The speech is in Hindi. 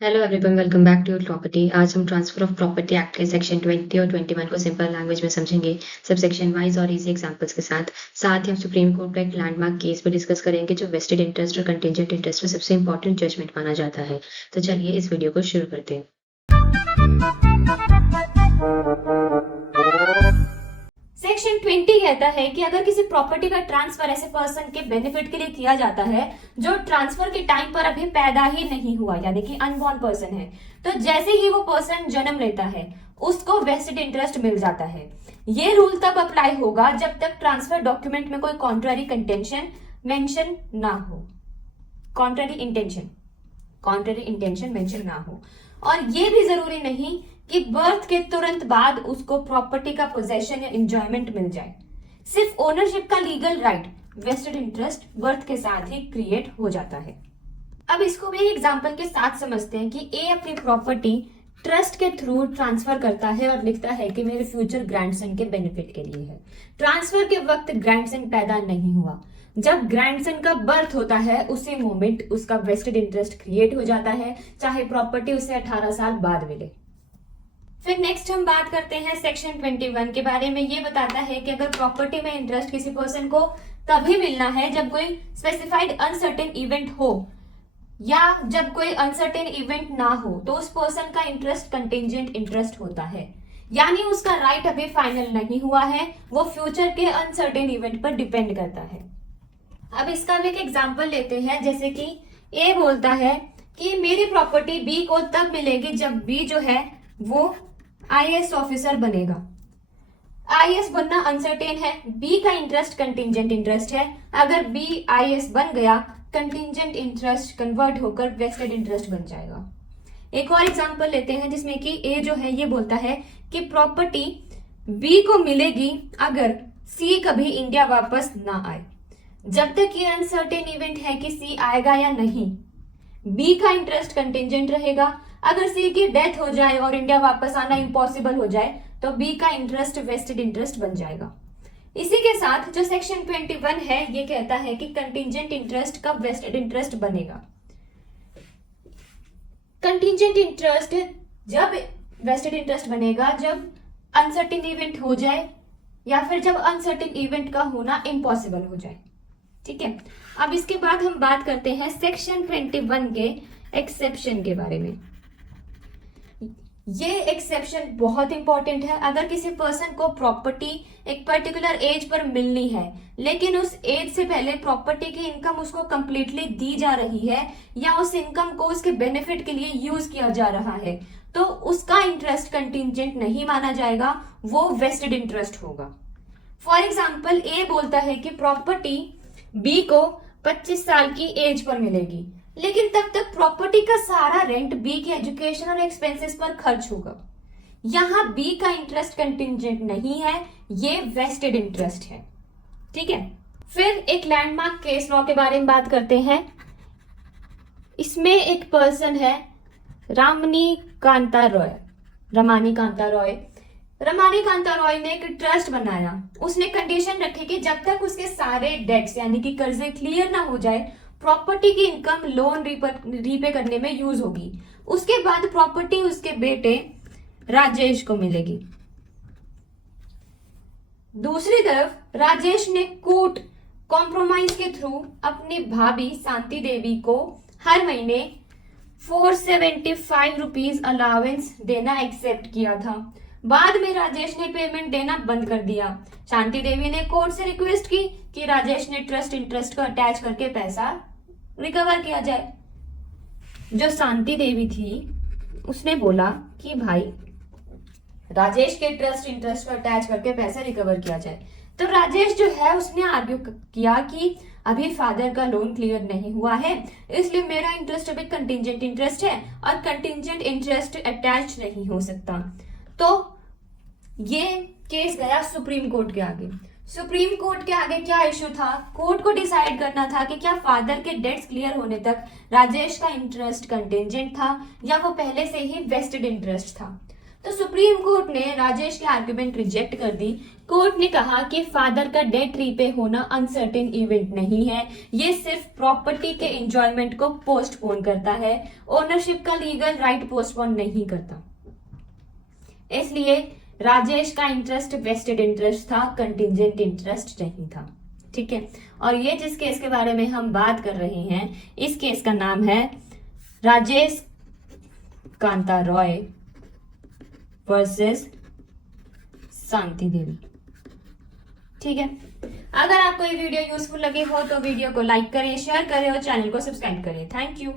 Hello everyone, welcome back to property. आज हम ट्रांसफर ऑफ प्रॉपर्टी एक्ट के सेक्शन 20 और 21 को सिंपल लैंग्वेज में समझेंगे, सब सेक्शन वाइज और इजी एग्जांपल्स के साथ। साथ ही हम सुप्रीम कोर्ट का एक लैंडमार्क केस पर डिस्कस करेंगे जो वेस्टेड इंटरेस्ट और कंटिजेंट इंटरेस्ट में सबसे इंपॉर्टेंट जजमेंट माना जाता है। तो चलिए इस वीडियो को शुरू करते हैं। सेक्शन 20 कहता है कि अगर किसी प्रॉपर्टी का ट्रांसफर ऐसे पर्सन के बेनिफिट के लिए किया जाता है जो ट्रांसफर के टाइम पर अभी पैदा ही नहीं हुआ, यानी कि अनबॉर्न पर्सन है, तो जैसे ही वो पर्सन जन्म लेता है उसको वेस्टेड इंटरेस्ट मिल जाता है। ये रूल तब अप्लाई होगा जब तक ट्रांसफर डॉक्यूमेंट में कोई कॉन्ट्ररी कंटेंशन मेंशन ना हो, कॉन्ट्ररी इंटेंशन मेंशन ना हो। और ये भी जरूरी नहीं कि बर्थ के तुरंत बाद उसको प्रॉपर्टी का पोजेशन या एंजॉयमेंट मिल जाए। सिर्फ ओनरशिप का legal right, vested interest birth के साथ ही क्रिएट हो जाता है। अब इसको भी एग्जांपल के साथ समझते हैं कि ए अपनी प्रॉपर्टी ट्रस्ट के थ्रू ट्रांसफर करता है और लिखता है कि मेरे फ्यूचर ग्रैंडसन के बेनिफिट के लिए है। ट्रांसफर के वक्त ग्रैंडसन पैदा नहीं हुआ, जब ग्रैंडसन का बर्थ होता है उसी मोमेंट उसका वेस्टेड इंटरेस्ट क्रिएट हो जाता है, चाहे प्रॉपर्टी उसे 18 साल बाद मिले। फिर नेक्स्ट हम बात करते हैं सेक्शन 21 के बारे में। ये बताता है कि अगर प्रॉपर्टी में इंटरेस्ट किसी पर्सन को तभी मिलना है जब कोई स्पेसिफाइड अनसर्टेन इवेंट हो या जब कोई अनसर्टेन इवेंट ना हो, तो उस पर्सन का इंटरेस्ट कंटिजेंट इंटरेस्ट होता है, यानी उसका राइट अभी फाइनल नहीं हुआ है, वो फ्यूचर के अनसर्टेन इवेंट पर डिपेंड करता है। अब इसका भी एक एग्जांपल लेते हैं। जैसे कि ए बोलता है कि मेरी प्रॉपर्टी बी को तब मिलेगी जब बी जो है वो आईएएस ऑफिसर बनेगा। आईएएस बनना अनसर्टेन है, बी का इंटरेस्ट कंटिजेंट इंटरेस्ट है। अगर बी आईएएस बन गया, कंटिजेंट इंटरेस्ट कन्वर्ट होकर वेस्टेड इंटरेस्ट बन जाएगा। एक और एग्जांपल लेते हैं जिसमें कि ए जो है ये बोलता है कि प्रॉपर्टी बी को मिलेगी अगर सी कभी इंडिया वापस ना आए। जब तक ये अनसर्टेन इवेंट है कि सी आएगा या नहीं, बी का इंटरेस्ट कंटिजेंट रहेगा। अगर सी की डेथ हो जाए और इंडिया वापस आना इम्पॉसिबल हो जाए तो बी का इंटरेस्ट वेस्टेड इंटरेस्ट बन जाएगा। इसी के साथ जो सेक्शन 21 है ये कहता है कि कंटिजेंट इंटरेस्ट कब वेस्टेड इंटरेस्ट बनेगा। कंटिजेंट इंटरेस्ट जब वेस्टेड इंटरेस्ट बनेगा जब अनसर्टेन इवेंट हो जाए या फिर जब अनसर्टेन इवेंट का होना इम्पॉसिबल हो जाए। ठीक है, अब इसके बाद हम बात करते हैं सेक्शन 21 के एक्सेप्शन के बारे में। ये एक्सेप्शन बहुत इंपॉर्टेंट है। अगर किसी पर्सन को प्रॉपर्टी एक पर्टिकुलर एज पर मिलनी है लेकिन उस एज से पहले प्रॉपर्टी की इनकम उसको कंप्लीटली दी जा रही है या उस इनकम को उसके बेनिफिट के लिए यूज किया जा रहा है, तो उसका इंटरेस्ट कंटिजेंट नहीं माना जाएगा, वो वेस्टेड इंटरेस्ट होगा। फॉर एग्जाम्पल ए बोलता है कि प्रॉपर्टी बी को 25 साल की एज पर मिलेगी, लेकिन तब तक प्रॉपर्टी का सारा रेंट बी की एजुकेशन और एक्सपेंसेस पर खर्च होगा। यहां बी का इंटरेस्ट कंटिजेंट नहीं है, ये वेस्टेड इंटरेस्ट है। ठीक है, फिर एक लैंडमार्क केस लॉ के बारे में बात करते हैं। इसमें एक पर्सन है रमानी कांता रॉय ने एक ट्रस्ट बनाया। उसने कंडीशन रखी कि जब तक उसके सारे डेट्स यानी कि कर्जे क्लियर ना हो जाए, प्रॉपर्टी की इनकम लोन रीपे करने में यूज होगी। उसके बाद प्रॉपर्टी उसके बेटे राजेश को मिलेगी। दूसरी तरफ राजेश ने कोर्ट कॉम्प्रोमाइज के थ्रू अपनी भाभी शांति देवी को हर महीने 475 रुपीज अलावेंस देना एक्सेप्ट किया था। बाद में राजेश ने पेमेंट देना बंद कर दिया। शांति देवी ने कोर्ट से रिक्वेस्ट की कि राजेश ने ट्रस्ट इंटरेस्ट को अटैच करके पैसा रिकवर किया जाए। जो शांति देवी थी उसने बोला कि भाई राजेश के ट्रस्ट इंटरेस्ट को अटैच करके पैसा रिकवर किया जाए। तो राजेश जो है उसने आर्ग्यू किया कि अभी फादर का लोन क्लियर नहीं हुआ है, इसलिए मेरा इंटरेस्ट अभी कंटिजेंट इंटरेस्ट है और कंटिजेंट इंटरेस्ट अटैच नहीं हो सकता। तो ये केस गया सुप्रीम कोर्ट के आगे। सुप्रीम कोर्ट के आगे क्या इशू था? कोर्ट को डिसाइड करना था कि क्या फादर के डेट्स क्लियर होने तक राजेश का इंटरेस्ट कंटिजेंट था या वो पहले से ही वेस्टेड इंटरेस्ट था। तो सुप्रीम कोर्ट ने राजेश के आर्ग्यूमेंट रिजेक्ट कर दी। कोर्ट ने कहा कि फादर का डेट रीपे होना अनसर्टेन इवेंट नहीं है, ये सिर्फ प्रॉपर्टी के एंजॉयमेंट को पोस्टपोन करता है, ओनरशिप का लीगल राइट पोस्टपोन नहीं करता। इसलिए राजेश का इंटरेस्ट वेस्टेड इंटरेस्ट था, कंटिजेंट इंटरेस्ट नहीं था। ठीक है, और ये जिस केस के बारे में हम बात कर रहे हैं, इस केस का नाम है राजेश कांता रॉय वर्सेस शांति देवी। ठीक है, अगर आपको ये वीडियो यूजफुल लगी हो तो वीडियो को लाइक करें, शेयर करें और चैनल को सब्सक्राइब करें। Thank you.